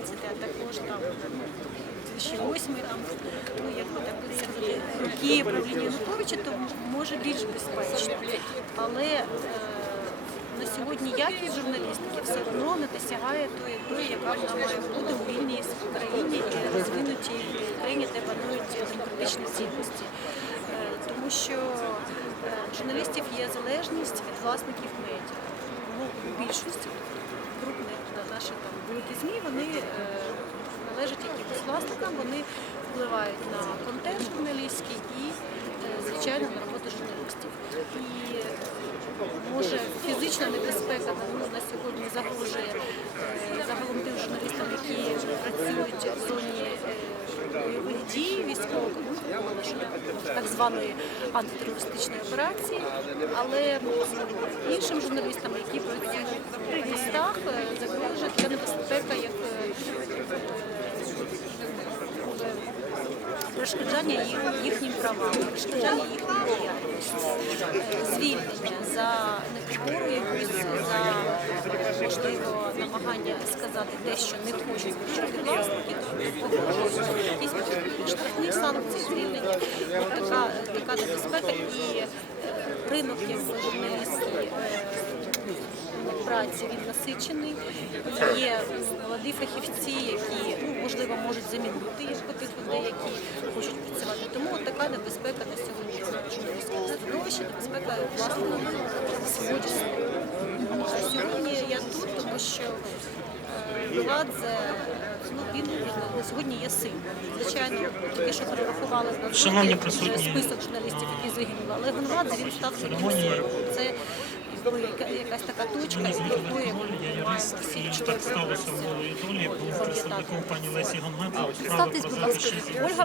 а також там 2008 там, ну якби так роки правління Януковича, то може більш безпечно. Але е, на сьогодні якість журналістики все одно не досягає тої, тої, яка вона має бути у вільній країні і розвинутій країні, де панують демократичні цінності. Е, Тому що е, журналістів є залежність від власників медіа. Ну, більшості наші там великі ЗМІ, вони е, належать якимось власникам, вони впливають на контент журналістський і, е, звичайно, на роботу журналістів. І може фізична небезпека ну, на сьогодні загрожує е, загалом тим журналістам, які працюють в зоні бойових дій, військового нашої так званої антитерористичної операції, але іншим журналістам, які працюють в містах, така небезпека, як е, перешкоджання їх, їхнім правам, перешкоджання їхньої діяльності, звільнення за непокору якусь, за можливо намагання сказати те, що не хочуть почути власники, то якісь штрафні санкції, звільнення. Така, така небезпека і е, ринок якби журналістський. Праці він насичений. Є молоді фахівці, які ну, можливо можуть замінити їх по тих людей, які хочуть працювати. Тому от така небезпека на сьогодні журналістського становища, небезпека власне. А сьогодні я тут, тому що е, Владзе, ну він, сьогодні є син. Звичайно, тільки що перерахували на список журналістів, які загинули, але Гонвадзе він став сином. Це якась така точка, з якої всі так сталося волею долі. Був представником пані Лесі будь ласка, Ольга